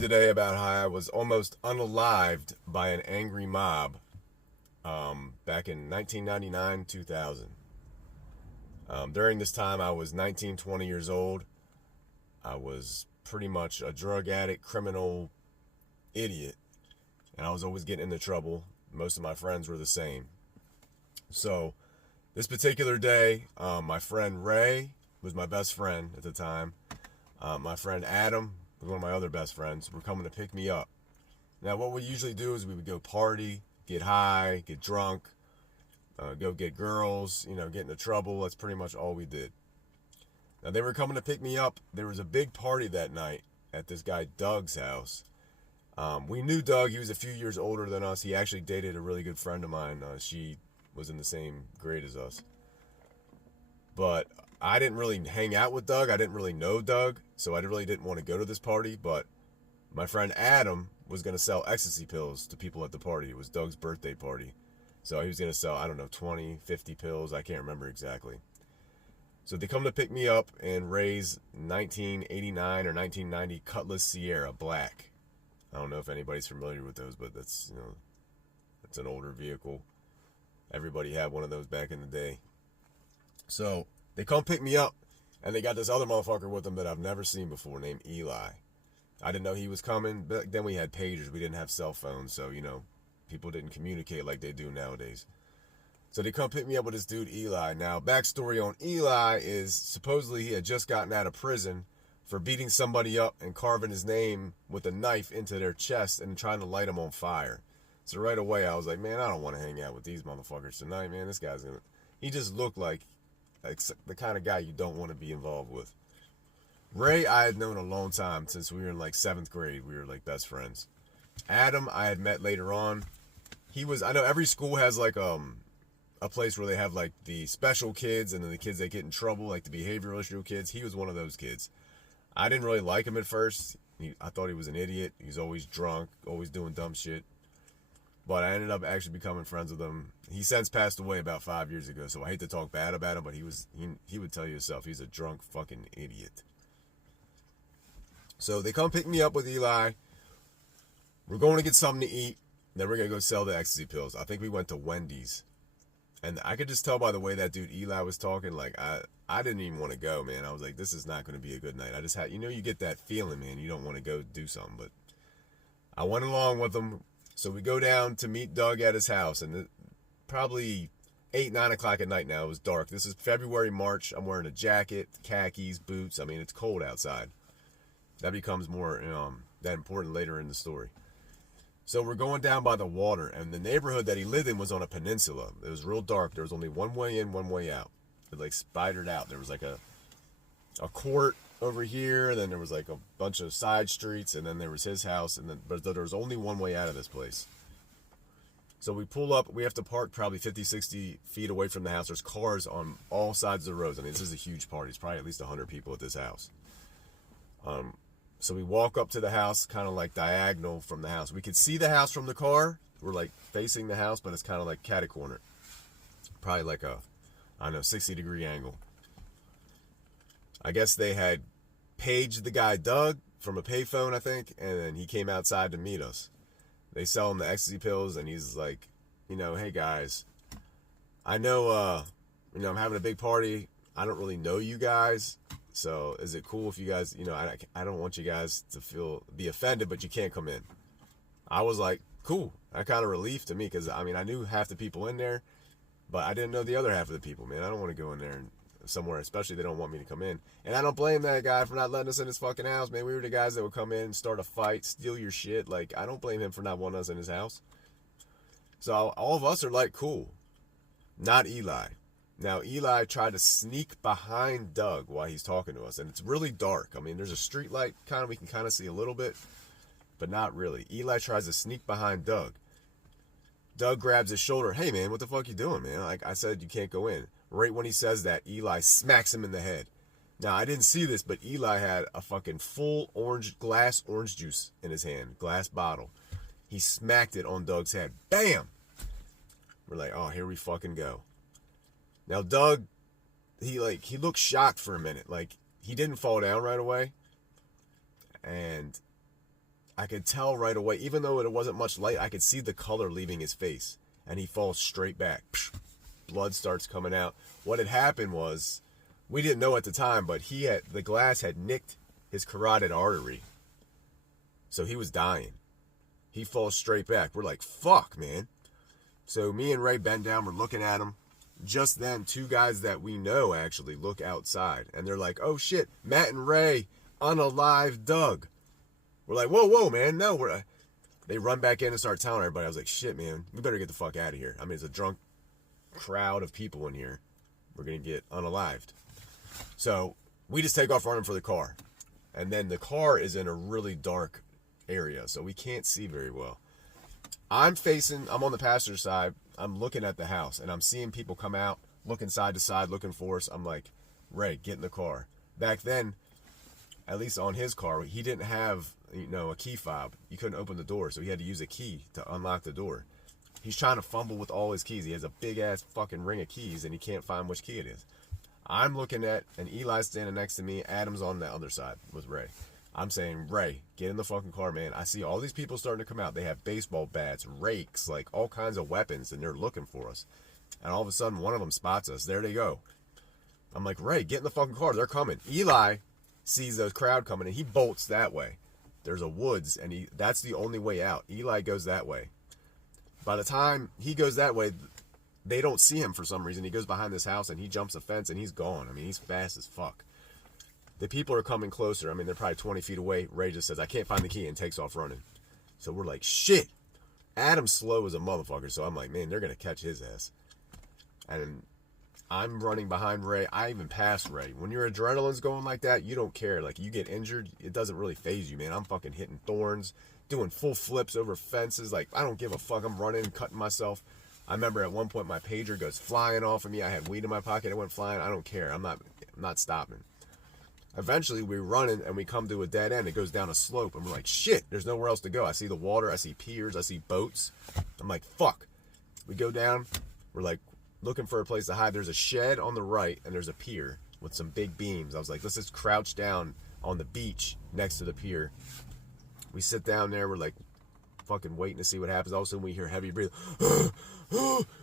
today about how I was almost unalived by an angry mob back in 1999, 2000. During this time, I was 19, 20 years old. I was pretty much a drug addict, criminal, idiot, and I was always getting into trouble. Most of my friends were the same. So, this particular day, my friend Ray was my best friend at the time. My friend Adam was one of my other best friends. Were coming to pick me up. Now, what we usually do is we would go party, get high, get drunk, go get girls, get into trouble. That's pretty much all we did. Now, they were coming to pick me up. There was a big party that night at this guy Doug's house. We knew Doug. He was a few years older than us. He actually dated a really good friend of mine. She was in the same grade as us. But I didn't really hang out with Doug. I didn't really know Doug, so I really didn't want to go to this party. But my friend Adam was going to sell ecstasy pills to people at the party. It was Doug's birthday party. So he was going to sell, 20, 50 pills. I can't remember exactly. So they come to pick me up in Ray's 1989 or 1990 Cutlass Sierra Black. I don't know if anybody's familiar with those, but that's an older vehicle. Everybody had one of those back in the day. So they come pick me up, and they got this other motherfucker with them that I've never seen before named Eli. I didn't know he was coming. Back then we had pagers. We didn't have cell phones, so, people didn't communicate like they do nowadays. So they come pick me up with this dude, Eli. Now, backstory on Eli is supposedly he had just gotten out of prison for beating somebody up and carving his name with a knife into their chest and trying to light them on fire. So right away, I was like, man, I don't want to hang out with these motherfuckers tonight, man. This guy's gonna... He just looked like the kind of guy you don't want to be involved with. Ray, I had known a long time, since we were in 7th grade. We were best friends. Adam, I had met later on. I know every school has a place where they have the special kids and then the kids that get in trouble, the behavioral issue kids. He was one of those kids. I didn't really like him at first. I thought he was an idiot. He was always drunk, always doing dumb shit. But I ended up actually becoming friends with him. He since passed away about 5 years ago, so I hate to talk bad about him, but he would tell you himself, he's a drunk fucking idiot. So they come pick me up with Eli. We're going to get something to eat. Then we're going to go sell the ecstasy pills. I think we went to Wendy's. And I could just tell by the way that dude Eli was talking, I didn't even want to go, man. I was like, this is not going to be a good night. I just had, you get that feeling, man. You don't want to go do something. But I went along with them. So we go down to meet Doug at his house. And probably 8, 9 o'clock at night now. It was dark. This is February, March. I'm wearing a jacket, khakis, boots. I mean, it's cold outside. That becomes more that important later in the story. So we're going down by the water, and the neighborhood that he lived in was on a peninsula. It was real dark. There was only one way in, one way out. It spidered out. There was a court over here, and then there was a bunch of side streets, and then there was his house, but there was only one way out of this place. So we pull up. We have to park probably 50, 60 feet away from the house. There's cars on all sides of the roads. I mean, this is a huge party. It's probably at least 100 people at this house. So we walk up to the house, kind of diagonal from the house. We could see the house from the car. We're facing the house, but it's kind of catty-cornered. Probably a 60-degree angle. I guess they had paged the guy Doug from a payphone, I think, and then he came outside to meet us. They sell him the ecstasy pills, and he's like, hey guys, I know, I'm having a big party. I don't really know you guys. So is it cool if you guys, I don't want you guys to be offended, but you can't come in. I was like, cool. That kind of relief to me because, I knew half the people in there, but I didn't know the other half of the people, man. I don't want to go in there somewhere, especially they don't want me to come in. And I don't blame that guy for not letting us in his fucking house, man. We were the guys that would come in and start a fight, steal your shit. I don't blame him for not wanting us in his house. So all of us are cool. Not Eli. Now, Eli tried to sneak behind Doug while he's talking to us, and it's really dark. There's a street light, we can kind of see a little bit, but not really. Eli tries to sneak behind Doug. Doug grabs his shoulder. Hey, man, what the fuck you doing, man? I said you can't go in. Right when he says that, Eli smacks him in the head. Now, I didn't see this, but Eli had a fucking full glass orange juice in his hand, glass bottle. He smacked it on Doug's head. Bam! We're like, oh, here we fucking go. Now, Doug, he looked shocked for a minute. He didn't fall down right away. And I could tell right away, even though it wasn't much light, I could see the color leaving his face. And he falls straight back. Blood starts coming out. What had happened was, we didn't know at the time, but the glass had nicked his carotid artery. So he was dying. He falls straight back. We're like, fuck, man. So me and Ray bend down. We're looking at him. Just then, two guys that we know actually look outside. And they're like, oh shit, Matt and Ray, unalive Doug. We're like, whoa, man, no. They run back in and start telling everybody. I was like, shit, man, we better get the fuck out of here. I mean, it's a drunk crowd of people in here. We're going to get unalived. So we just take off running for the car. And then the car is in a really dark area, so we can't see very well. I'm on the passenger side. I'm looking at the house, and I'm seeing people come out, looking side to side, looking for us. I'm like, Ray, get in the car. Back then, at least on his car, he didn't have, a key fob. You couldn't open the door, so he had to use a key to unlock the door. He's trying to fumble with all his keys. He has a big-ass fucking ring of keys, and he can't find which key it is. I'm looking at, and Eli's standing next to me. Adam's on the other side with Ray. I'm saying, Ray, get in the fucking car, man. I see all these people starting to come out. They have baseball bats, rakes, like all kinds of weapons, and they're looking for us. And all of a sudden, one of them spots us. There they go. I'm like, Ray, get in the fucking car. They're coming. Eli sees the crowd coming, and he bolts that way. There's a woods, and that's the only way out. Eli goes that way. By the time he goes that way, they don't see him for some reason. He goes behind this house, and he jumps a fence, and he's gone. I mean, he's fast as fuck. The people are coming closer. I mean, they're probably 20 feet away. Ray just says, I can't find the key, and takes off running. So we're like, shit. Adam's slow as a motherfucker, so I'm like, man, they're going to catch his ass. And I'm running behind Ray. I even pass Ray. When your adrenaline's going like that, you don't care. Like, you get injured, it doesn't really faze you, man. I'm fucking hitting thorns, doing full flips over fences. Like, I don't give a fuck. I'm running, cutting myself. I remember at one point my pager goes flying off of me. I had weed in my pocket. It went flying. I don't care. I'm not stopping. Eventually, we're running, and we come to a dead end. It goes down a slope, and we're like, shit, there's nowhere else to go. I see the water. I see piers. I see boats. I'm like, fuck. We go down. We're like looking for a place to hide. There's a shed on the right, and there's a pier with some big beams. I was like, let's just crouch down on the beach next to the pier. We sit down there. We're like fucking waiting to see what happens. All of a sudden, we hear heavy breathing.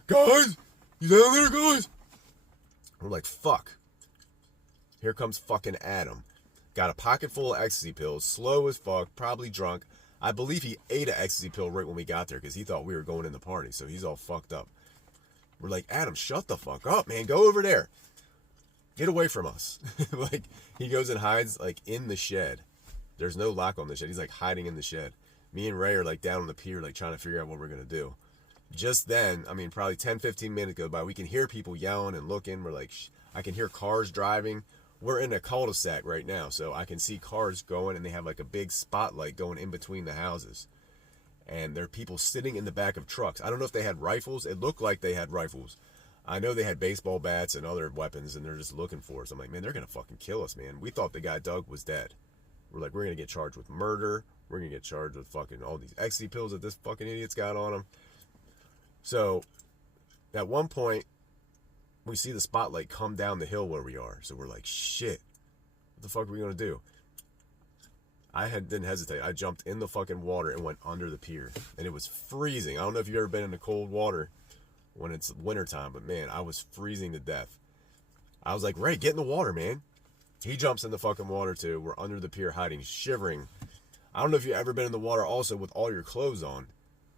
Guys, you down there, guys? We're like, fuck. Here comes fucking Adam. Got a pocket full of ecstasy pills, slow as fuck, probably drunk. I believe he ate an ecstasy pill right when we got there because he thought we were going in the party, so he's all fucked up. We're like, Adam, shut the fuck up, man. Go over there. Get away from us. Like, he goes and hides, like, in the shed. There's no lock on the shed. He's, like, hiding in the shed. Me and Ray are, like, down on the pier, like, trying to figure out what we're going to do. Just then, I mean, probably 10, 15 minutes go by. We can hear people yelling and looking. We're like, I can hear cars driving. We're in a cul-de-sac right now, so I can see cars going, and they have like a big spotlight going in between the houses. And there are people sitting in the back of trucks. I don't know if they had rifles. It looked like they had rifles. I know they had baseball bats and other weapons, and they're just looking for us. I'm like, man, they're going to fucking kill us, man. We thought the guy Doug was dead. We're like, we're going to get charged with murder. We're going to get charged with fucking all these ecstasy pills that this fucking idiot's got on him. So, at one point, we see the spotlight come down the hill where we are. So we're like, shit, what the fuck are we going to do? Didn't hesitate. I jumped in the fucking water and went under the pier. And it was freezing. I don't know if you've ever been in the cold water when it's wintertime, but man, I was freezing to death. I was like, Ray, get in the water, man. He jumps in the fucking water too. We're under the pier hiding, shivering. I don't know if you've ever been in the water also with all your clothes on.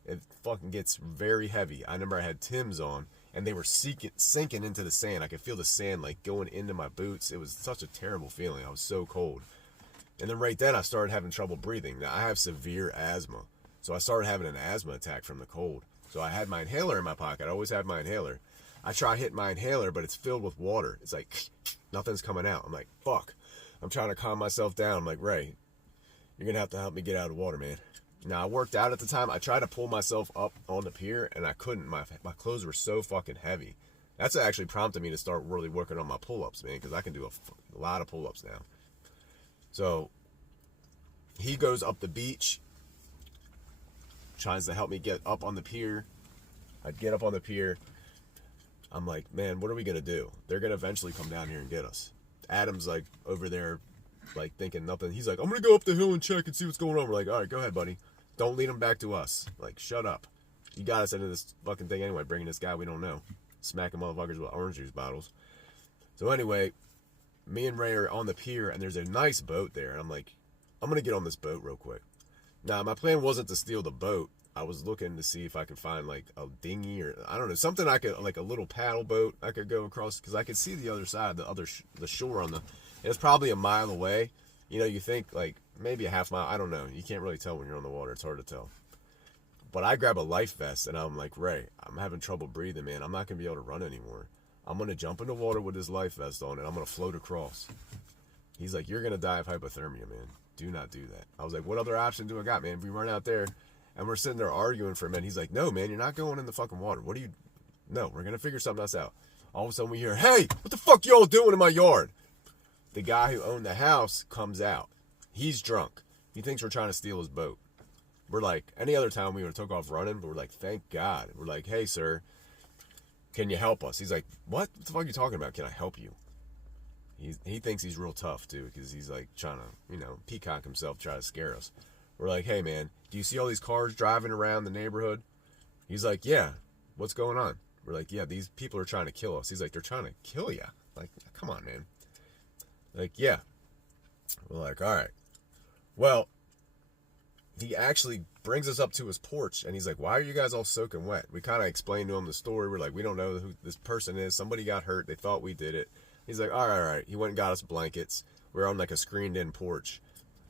It fucking gets very heavy. I remember I had Tim's on, and they were sinking into the sand. I could feel the sand like going into my boots. It was such a terrible feeling. I was so cold. And then right then I started having trouble breathing. Now I have severe asthma. So I started having an asthma attack from the cold. So I had my inhaler in my pocket. I always have my inhaler. I try hitting my inhaler, but it's filled with water. It's like, nothing's coming out. I'm like, fuck. I'm trying to calm myself down. I'm like, Ray, you're going to have to help me get out of the water, man. Now, I worked out at the time. I tried to pull myself up on the pier, and I couldn't. My clothes were so fucking heavy. That's actually prompted me to start really working on my pull-ups, man, because I can do a lot of pull-ups now. So, he goes up the beach, tries to help me get up on the pier. I'd get up on the pier. I'm like, man, what are we going to do? They're going to eventually come down here and get us. Adam's, like, over there like thinking nothing. He's like, I'm gonna go up the hill and check and see what's going on. We're like, all right, go ahead, buddy. Don't lead him back to us. Like, shut up. You got us into this fucking thing anyway, bringing this guy we don't know. Smacking motherfuckers with orange juice bottles. So anyway, me and Ray are on the pier, and there's a nice boat there. And I'm like, I'm gonna get on this boat real quick. Now, my plan wasn't to steal the boat. I was looking to see if I could find like a dinghy or I don't know, something I could, like a little paddle boat I could go across, because I could see the other side, the shore on the, it's probably a mile away. You know, you think like maybe a half mile. I don't know. You can't really tell when you're on the water. It's hard to tell. But I grab a life vest and I'm like, Ray, I'm having trouble breathing, man. I'm not gonna be able to run anymore. I'm gonna jump in the water with this life vest on and I'm gonna float across. He's like, you're gonna die of hypothermia, man. Do not do that. I was like, what other option do I got, man? If we run out there and we're sitting there arguing for a minute, he's like, no, man, you're not going in the fucking water. What do you? No, we're gonna figure something else out. All of a sudden we hear, hey, what the fuck y'all doing in my yard? The guy who owned the house comes out. He's drunk. He thinks we're trying to steal his boat. We're like, any other time we would have took off running, but we're like, thank God. We're like, hey, sir, can you help us? He's like, what the fuck are you talking about? Can I help you? He thinks he's real tough, too, because he's like trying to, you know, peacock himself, try to scare us. We're like, hey, man, do you see all these cars driving around the neighborhood? He's like, yeah, what's going on? We're like, yeah, these people are trying to kill us. He's like, they're trying to kill you? Like, come on, man. Like, yeah. We're like, all right. Well, he actually brings us up to his porch, and he's like, why are you guys all soaking wet? We kind of explained to him the story. We're like, we don't know who this person is. Somebody got hurt. They thought we did it. He's like, all right. He went and got us blankets. We're on like a screened-in porch.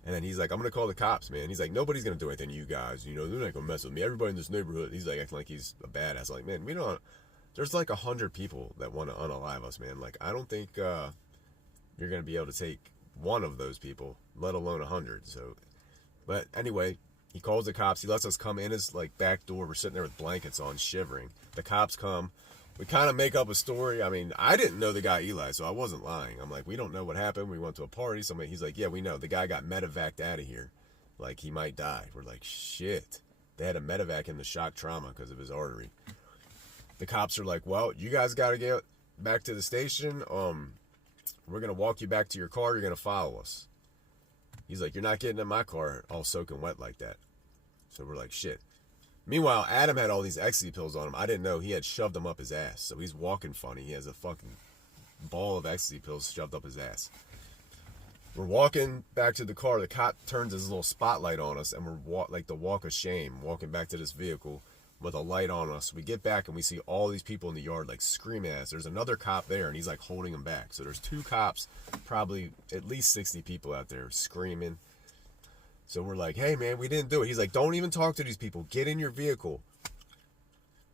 And then he's like, I'm going to call the cops, man. He's like, nobody's going to do anything to you guys. You know, they're not going to mess with me. Everybody in this neighborhood. He's like, acting like he's a badass. Like, man, we don't. There's like 100 people that want to unalive us, man. Like, I don't think you're going to be able to take one of those people, let alone 100. So, but anyway, he calls the cops. He lets us come in his like back door. We're sitting there with blankets on, shivering. The cops come. We kind of make up a story. I mean, I didn't know the guy Eli, so I wasn't lying. I'm like, we don't know what happened. We went to a party. He's like, yeah, we know. The guy got medevaced out of here. Like, he might die. We're like, shit. They had a medevac in the shock trauma because of his artery. The cops are like, well, you guys got to get back to the station. We're going to walk you back to your car. You're going to follow us. He's like, you're not getting in my car all soaking wet like that. So we're like, shit. Meanwhile, Adam had all these ecstasy pills on him. I didn't know he had shoved them up his ass. So he's walking funny. He has a fucking ball of ecstasy pills shoved up his ass. We're walking back to the car. The cop turns his little spotlight on us, and we're like the walk of shame, walking back to this vehicle with a light on us. We get back, and we see all these people in the yard like screaming at us. There's another cop there, and he's like holding them back. So there's two cops, probably at least 60 people out there screaming. So we're like, hey, man, we didn't do it. He's like, don't even talk to these people. Get in your vehicle.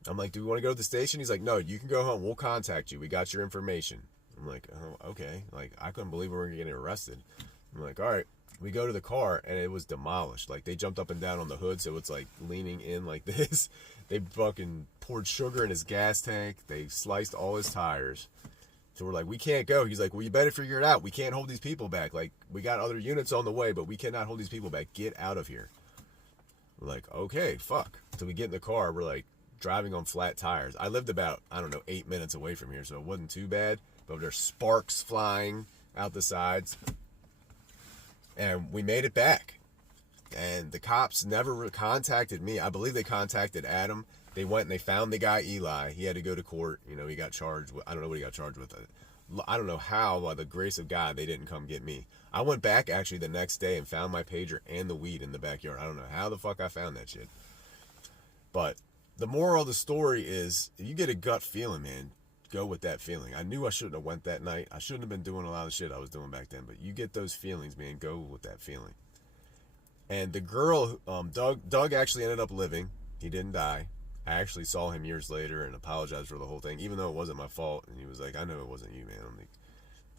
I'm like, do we want to go to the station? He's like, no, you can go home. We'll contact you. We got your information. I'm like, oh, okay. Like, I couldn't believe we were getting arrested. I'm like, all right. We go to the car, and it was demolished. Like, they jumped up and down on the hood, so it's, like, leaning in like this. They fucking poured sugar in his gas tank. They sliced all his tires. So we're like, we can't go. He's like, well, you better figure it out. We can't hold these people back. Like, we got other units on the way, but we cannot hold these people back. Get out of here. We're like, okay, fuck. So we get in the car. We're like driving on flat tires. I lived about, 8 minutes away from here, so it wasn't too bad. But there's sparks flying out the sides. And we made it back. And the cops never contacted me. I believe they contacted Adam. They went and they found the guy Eli. He had to go to court. You know, he got charged with, I don't know what he got charged with. I don't know how, by the grace of God, they didn't come get me. I went back actually the next day and found my pager and the weed in the backyard. I don't know how the fuck I found that shit. But the moral of the story is, if you get a gut feeling, man, go with that feeling. I knew I shouldn't have went that night. I shouldn't have been doing a lot of shit I was doing back then. But you get those feelings, man, go with that feeling. And the girl, Doug actually ended up living. He didn't die. I actually saw him years later and apologized for the whole thing, even though it wasn't my fault. And he was like, I know it wasn't you, man. I'm like,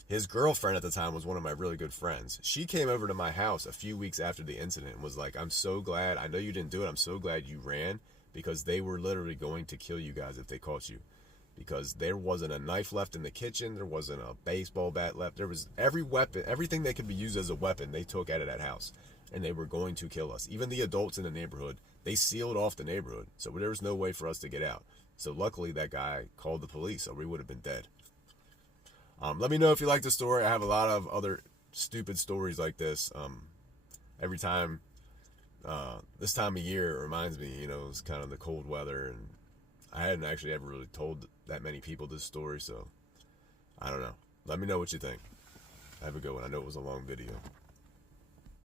his girlfriend at the time was one of my really good friends. She came over to my house a few weeks after the incident and was like, I'm so glad. I know you didn't do it. I'm so glad you ran, because they were literally going to kill you guys if they caught you. Because there wasn't a knife left in the kitchen. There wasn't a baseball bat left. There was every weapon, everything that could be used as a weapon, they took out of that house. And they were going to kill us. Even the adults in the neighborhood, they sealed off the neighborhood. So there was no way for us to get out. So luckily that guy called the police, or we would have been dead. Let me know if you like the story. I have a lot of other stupid stories like this. Every time, this time of year, it reminds me, you know, it's kind of the cold weather, and I hadn't actually ever really told that many people this story, so I don't know. Let me know what you think. Have a good one. I know it was a long video.